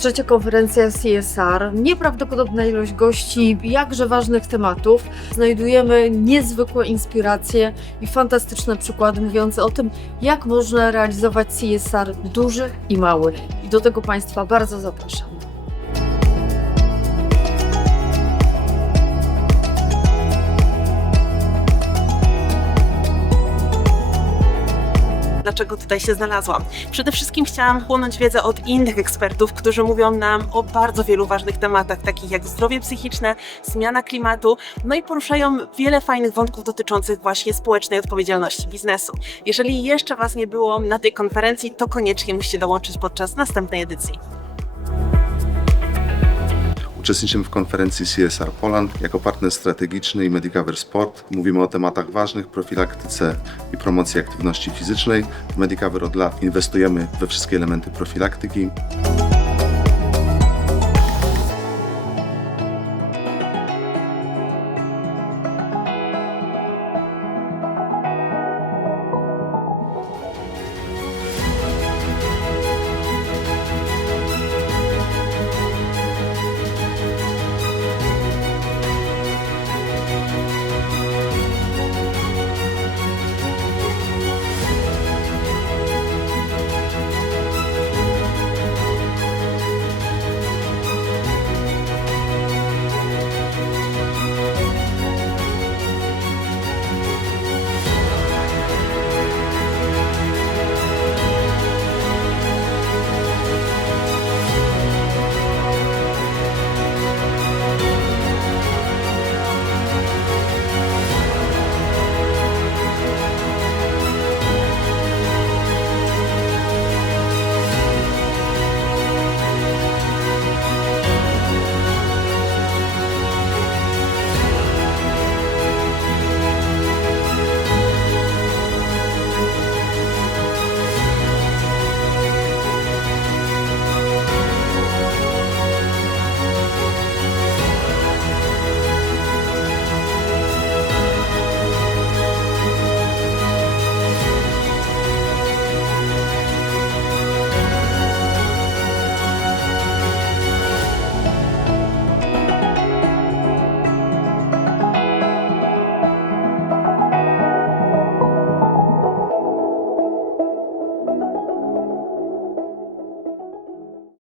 Trzecia konferencja CSR, nieprawdopodobna ilość gości, jakże ważnych tematów. Znajdujemy niezwykłe inspiracje i fantastyczne przykłady mówiące o tym, jak można realizować CSR duży i mały. I do tego Państwa bardzo zapraszam. Dlaczego tutaj się znalazłam. Przede wszystkim chciałam chłonąć wiedzę od innych ekspertów, którzy mówią nam o bardzo wielu ważnych tematach, takich jak zdrowie psychiczne, zmiana klimatu, no i poruszają wiele fajnych wątków dotyczących właśnie społecznej odpowiedzialności biznesu. Jeżeli jeszcze Was nie było na tej konferencji, to koniecznie musicie dołączyć podczas następnej edycji. Uczestniczymy w konferencji CSR Poland jako partner strategiczny i Medicover Sport. Mówimy o tematach ważnych, profilaktyce i promocji aktywności fizycznej. W Medicover od lat inwestujemy we wszystkie elementy profilaktyki.